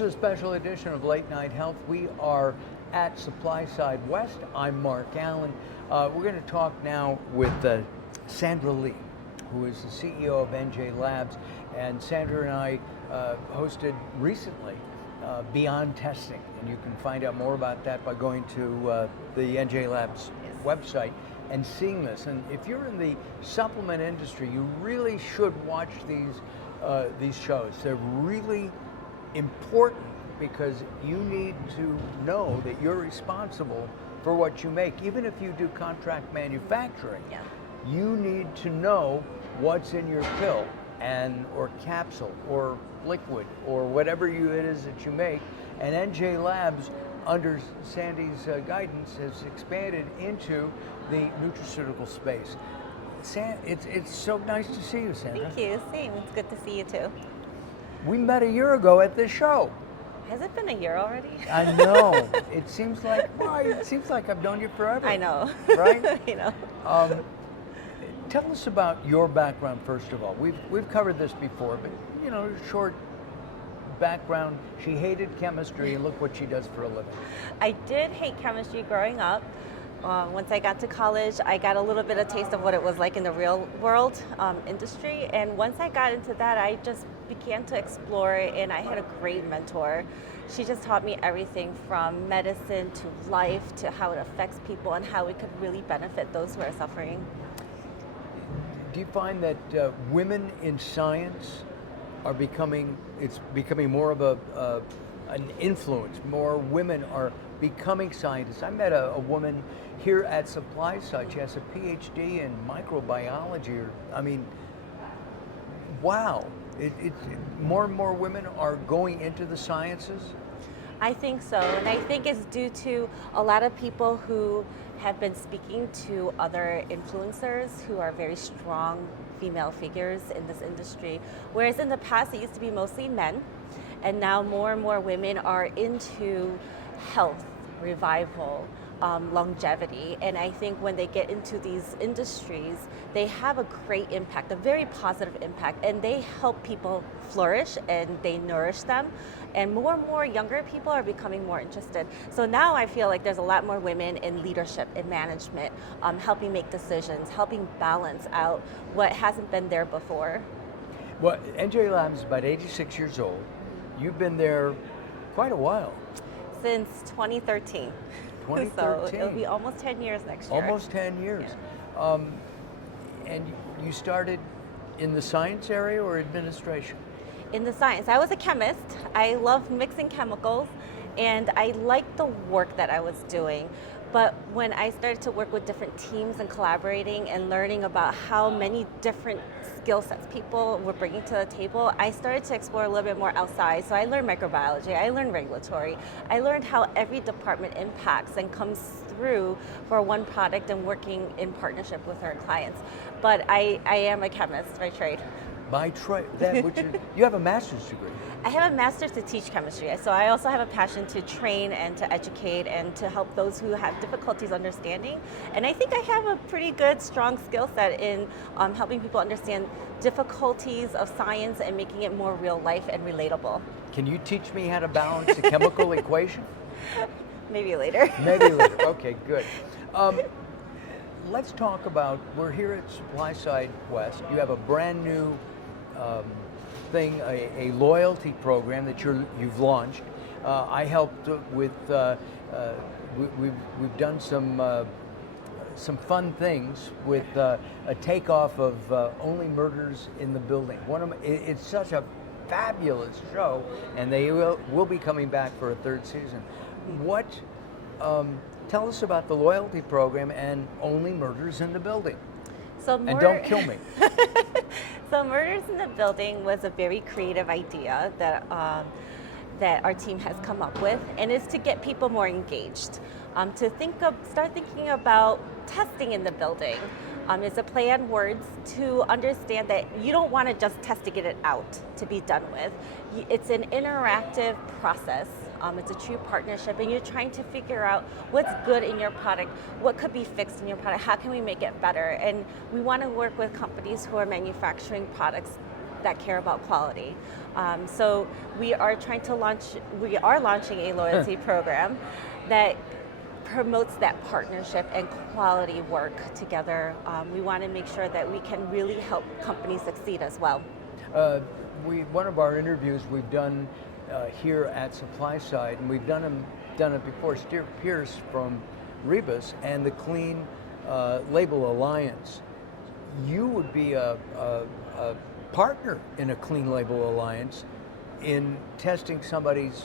is a special edition of Late Night Health. We are at SupplySide West. I'm Mark Alyn. We're going to talk now with Sandra Lee, who is the CEO of NJ Labs. And Sandra and I hosted recently Beyond Testing, and you can find out more about that by going to the NJ Labs website and seeing this. And if you're in the supplement industry, you really should watch these shows. They're really important because you need to know that you're responsible for what you make. Even if you do contract manufacturing, you need to know what's in your pill or capsule or liquid or whatever it is that you make. And NJ Labs, under Sandy's guidance, has expanded into the nutraceutical space. It's so nice to see you, Sandra. Thank you. Same. It's good to see you too. We met a year ago at this show. Has it been a year already? I know. It seems like I've known you forever. I know. Right? I know. Tell us about your background first of all. We've covered this before, but short background. She hated chemistry, and look what she does for a living. I did hate chemistry growing up. Once I got to college, I got a little bit of taste of what it was like in the real world industry. And once I got into that, I just began to explore it, and I had a great mentor. She just taught me everything from medicine to life to how it affects people and how it could really benefit those who are suffering. Do you find that women in science are becoming more of an influence? More women are becoming scientists. I met a woman here at SupplySide. She has a PhD in microbiology. Wow. More and more women are going into the sciences? I think so, and I think it's due to a lot of people who have been speaking to other influencers who are very strong female figures in this industry. Whereas in the past it used to be mostly men, and now more and more women are into health, revival, longevity, and I think when they get into these industries, they have a great impact, a very positive impact, and they help people flourish and they nourish them, and more younger people are becoming more interested. So now I feel like there's a lot more women in leadership, in management, helping make decisions, helping balance out what hasn't been there before. Well, NJ Labs is about 86 years old. You've been there quite a while. Since 2013. 2013. So it'll be almost 10 years next year. Almost 10 years. Yeah. And you started in the science area or administration? In the science. I was a chemist. I loved mixing chemicals, and I liked the work that I was doing. But when I started to work with different teams and collaborating and learning about how many different skill sets people were bringing to the table, I started to explore a little bit more outside. So I learned microbiology, I learned regulatory, I learned how every department impacts and comes through for one product and working in partnership with our clients. But I am a chemist by trade. By trade, you have a master's degree. I have a master's to teach chemistry, so I also have a passion to train and to educate and to help those who have difficulties understanding. And I think I have a pretty good, strong skill set in helping people understand difficulties of science and making it more real life and relatable. Can you teach me how to balance a chemical equation? Maybe later. Maybe later, okay, good. Let's talk about, we're here at SupplySide West. You have a brand new thing, a loyalty program that you've launched. I helped with, we've done some fun things with a takeoff of Only Murders in the Building. It's such a fabulous show, and they will be coming back for a third season. Tell us about the loyalty program and Only Murders in the Building. And don't kill me. So Murders in the Building was a very creative idea that our team has come up with, and is to get people more engaged, start thinking about testing in the building. It's a play on words to understand that you don't want to just test to get it out to be done with. It's an interactive process. It's a true partnership, and you're trying to figure out what's good in your product, what could be fixed in your product, how can we make it better? And we want to work with companies who are manufacturing products that care about quality. So we are launching a loyalty program that promotes that partnership and quality work together. We want to make sure that we can really help companies succeed as well. One of our interviews we've done here at SupplySide, and we've done it before. Steer Pierce from Rebus and the Clean Label Alliance. You would be a partner in a Clean Label Alliance in testing somebody's,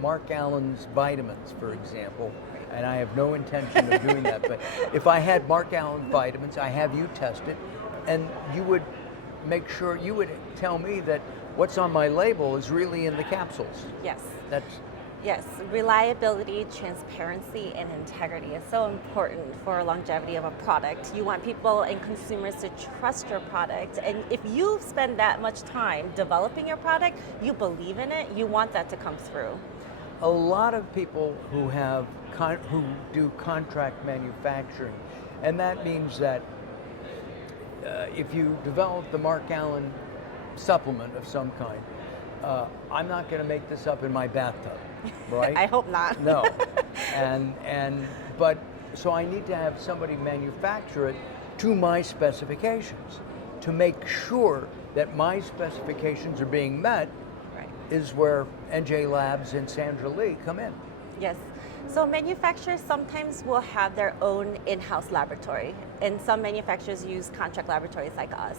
Mark Alyn's vitamins, for example. And I have no intention of doing that. But if I had Mark Alyn vitamins, I have you test it, and you would make sure, you would tell me that what's on my label is really in the capsules. Yes. Yes, reliability, transparency, and integrity is so important for longevity of a product. You want people and consumers to trust your product, and if you spend that much time developing your product, you believe in it, you want that to come through. A lot of people who do contract manufacturing, and that means that if you develop the Mark Alyn supplement of some kind, I'm not going to make this up in my bathtub, right? I hope not. No, but so I need to have somebody manufacture it to my specifications to make sure that my specifications are being met. Right. Is where NJ Labs and Sandra Lee come in. Yes. So manufacturers sometimes will have their own in-house laboratory, and some manufacturers use contract laboratories like us.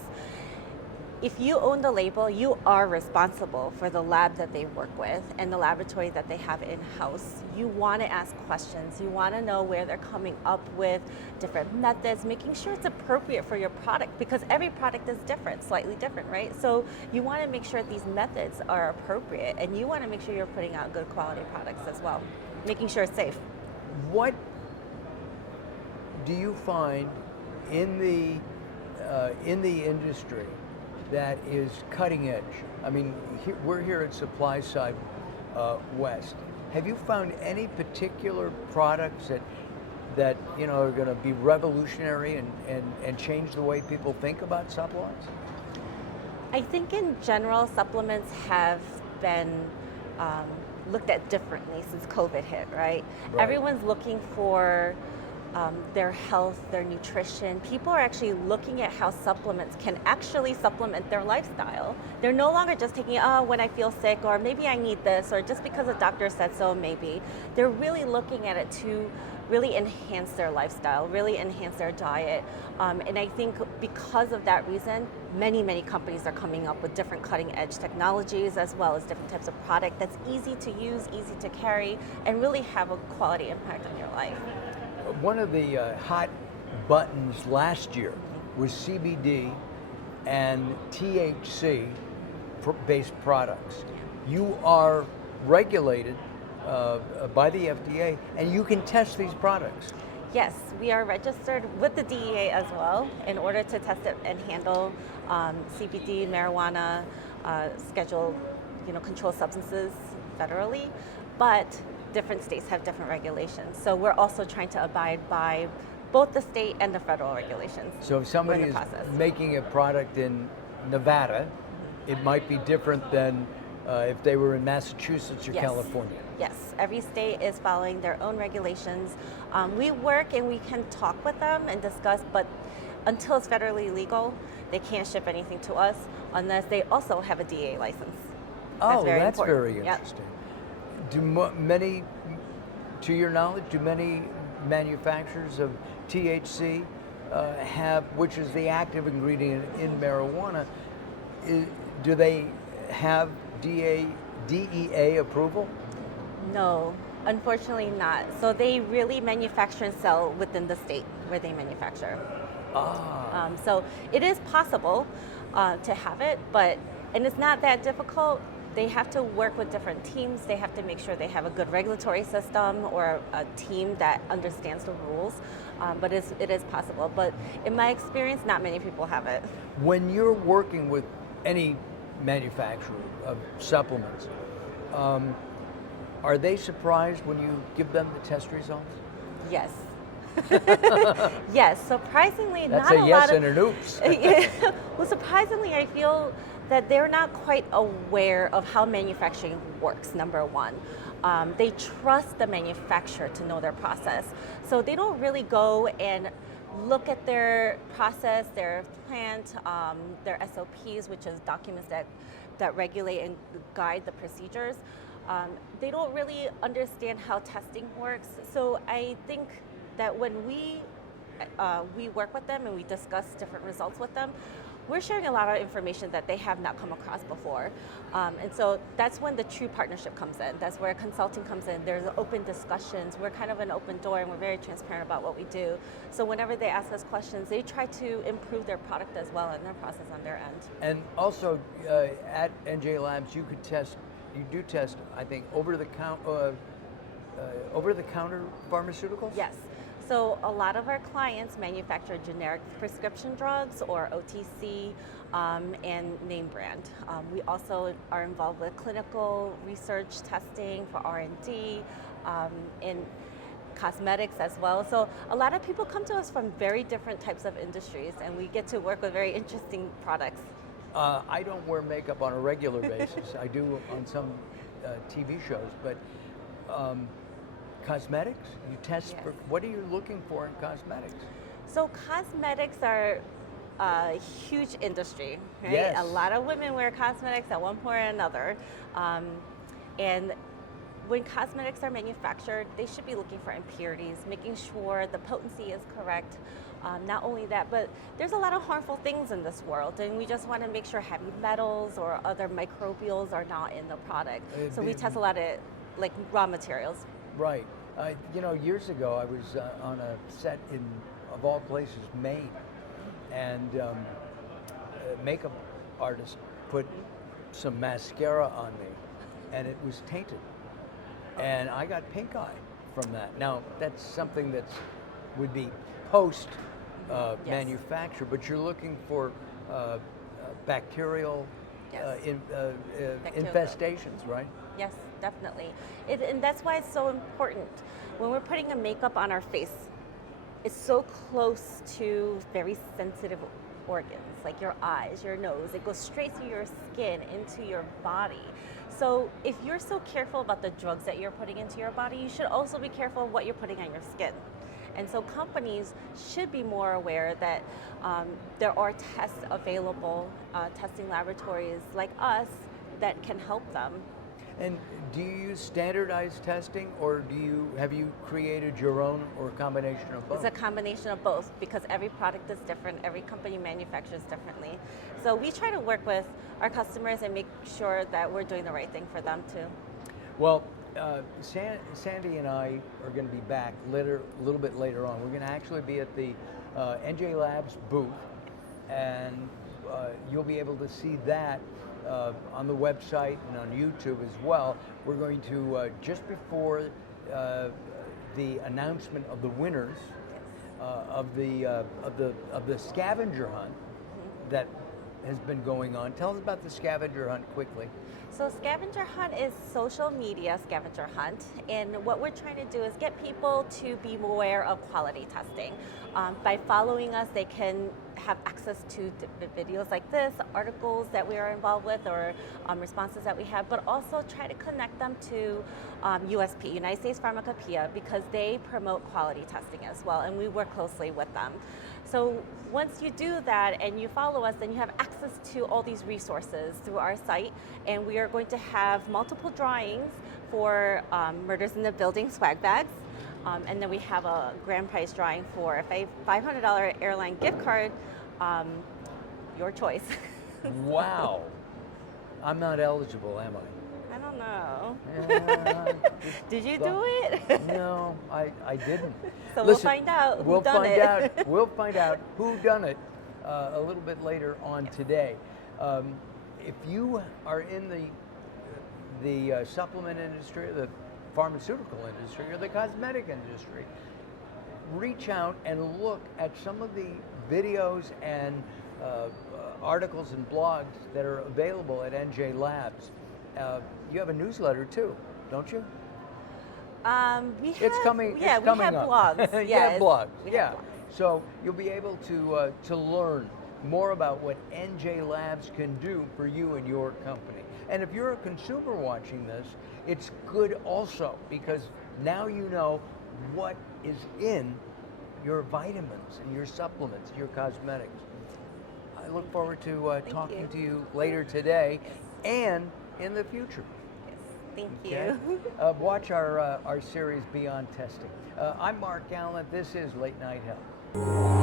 If you own the label, you are responsible for the lab that they work with and the laboratory that they have in-house. You want to ask questions. You want to know where they're coming up with different methods, making sure it's appropriate for your product, because every product is different, slightly different, right? So you want to make sure these methods are appropriate, and you want to make sure you're putting out good quality products as well, making sure it's safe. What do you find in the industry that is cutting edge? I mean, we're here at SupplySide West. Have you found any particular products that are going to be revolutionary and change the way people think about supplements? I think in general, supplements have been looked at differently since COVID hit, right? Everyone's looking for their health, their nutrition. People are actually looking at how supplements can actually supplement their lifestyle. They're no longer just taking, when I feel sick, or maybe I need this, or just because a doctor said so, maybe. They're really looking at it to really enhance their lifestyle, really enhance their diet. And I think because of that reason, many, many companies are coming up with different cutting edge technologies, as well as different types of product that's easy to use, easy to carry, and really have a quality impact on your life. One of the hot buttons last year was CBD and THC based products. You are regulated by the FDA, and you can test these products. Yes, we are registered with the DEA as well in order to test it and handle CBD, marijuana, scheduled, controlled substances federally, but different states have different regulations. So we're also trying to abide by both the state and the federal regulations. So if somebody is making a product in Nevada, it might be different than if they were in Massachusetts or California. Yes, every state is following their own regulations. We work and we can talk with them and discuss, but until it's federally legal, they can't ship anything to us unless they also have a DEA license. That's very interesting. Yep. To your knowledge, do many manufacturers of THC have, which is the active ingredient in marijuana, do they have DEA approval? No, unfortunately not. So they really manufacture and sell within the state where they manufacture. So it is possible to have it, and it's not that difficult. They have to work with different teams. They have to make sure they have a good regulatory system or a team that understands the rules. But it is possible. But in my experience, not many people have it. When you're working with any manufacturer of supplements, are they surprised when you give them the test results? Yes. Yes, surprisingly, That's not a a yes lot and an oops. Well, surprisingly, I feel that they're not quite aware of how manufacturing works, number one. They trust the manufacturer to know their process. So they don't really go and look at their process, their plant, their SOPs, which is documents that regulate and guide the procedures. They don't really understand how testing works. So I think that when we work with them and we discuss different results with them, we're sharing a lot of information that they have not come across before. And so that's when the true partnership comes in. That's where consulting comes in. There's open discussions. We're kind of an open door and we're very transparent about what we do. So whenever they ask us questions, they try to improve their product as well and their process on their end. And also at NJ Labs, you do test, I think, over-the-counter pharmaceuticals? Yes. So a lot of our clients manufacture generic prescription drugs or OTC and name brand. We also are involved with clinical research testing for R&D in cosmetics as well. So a lot of people come to us from very different types of industries and we get to work with very interesting products. I don't wear makeup on a regular basis. I do on some TV shows, but cosmetics? You test Yes. for, what are you looking for in cosmetics? So cosmetics are a huge industry, right? Yes. A lot of women wear cosmetics at one point or another. And when cosmetics are manufactured, they should be looking for impurities, making sure the potency is correct. Not only that, but there's a lot of harmful things in this world, and we just want to make sure heavy metals or other microbials are not in the product. So we test a lot of like raw materials. Right. Years ago I was on a set in, of all places, Maine, and a makeup artist put some mascara on me, and it was tainted. And I got pink eye from that. Now, that's something that would be post manufacture, but you're looking for bacterial infestations, right? Yes, definitely. And that's why it's so important. When we're putting a makeup on our face, it's so close to very sensitive organs, like your eyes, your nose. It goes straight through your skin, into your body. So if you're so careful about the drugs that you're putting into your body, you should also be careful of what you're putting on your skin. And so companies should be more aware that there are tests available, testing laboratories like us that can help them. And do you use standardized testing, or have you created your own, or a combination of both? It's a combination of both because every product is different, every company manufactures differently. So we try to work with our customers and make sure that we're doing the right thing for them too. Well, Sandy and I are going to be back a little bit later on. We're going to actually be at the NJ Labs booth, and you'll be able to see that on the website and on YouTube as well. We're going to just before the announcement of the winners of the scavenger hunt that has been going on. Tell us about the scavenger hunt quickly. So scavenger hunt is social media scavenger hunt, and what we're trying to do is get people to be aware of quality testing. By following us, they can have access to videos like this, articles that we are involved with, or responses that we have, but also try to connect them to USP, United States Pharmacopoeia, because they promote quality testing as well, and we work closely with them. So once you do that and you follow us, then you have access to all these resources through our site, and we are going to have multiple drawings for Murders in the Building swag bags. And then we have a grand prize drawing for a $500 airline gift card, your choice. Wow. I'm not eligible, am I? I don't know. Yeah, Did you do it? No, I didn't. So Listen, we'll find out who done it. We'll find out who done it a little bit later on today. If you are in the supplement industry, the pharmaceutical industry, or the cosmetic industry, reach out and look at some of the videos and articles and blogs that are available at NJ Labs. You have a newsletter too, don't you? It's coming. Yeah, it's we coming have up. blogs. You have blogs. We Yeah. have blogs. So you'll be able to learn more about what NJ Labs can do for you and your company. And if you're a consumer watching this, it's good also because now you know what is in your vitamins and your supplements, your cosmetics. I look forward to talking to you later today and in the future. Yes, thank Okay? you. Watch our series Beyond Testing. I'm Mark Alyn. This is Late Night Health.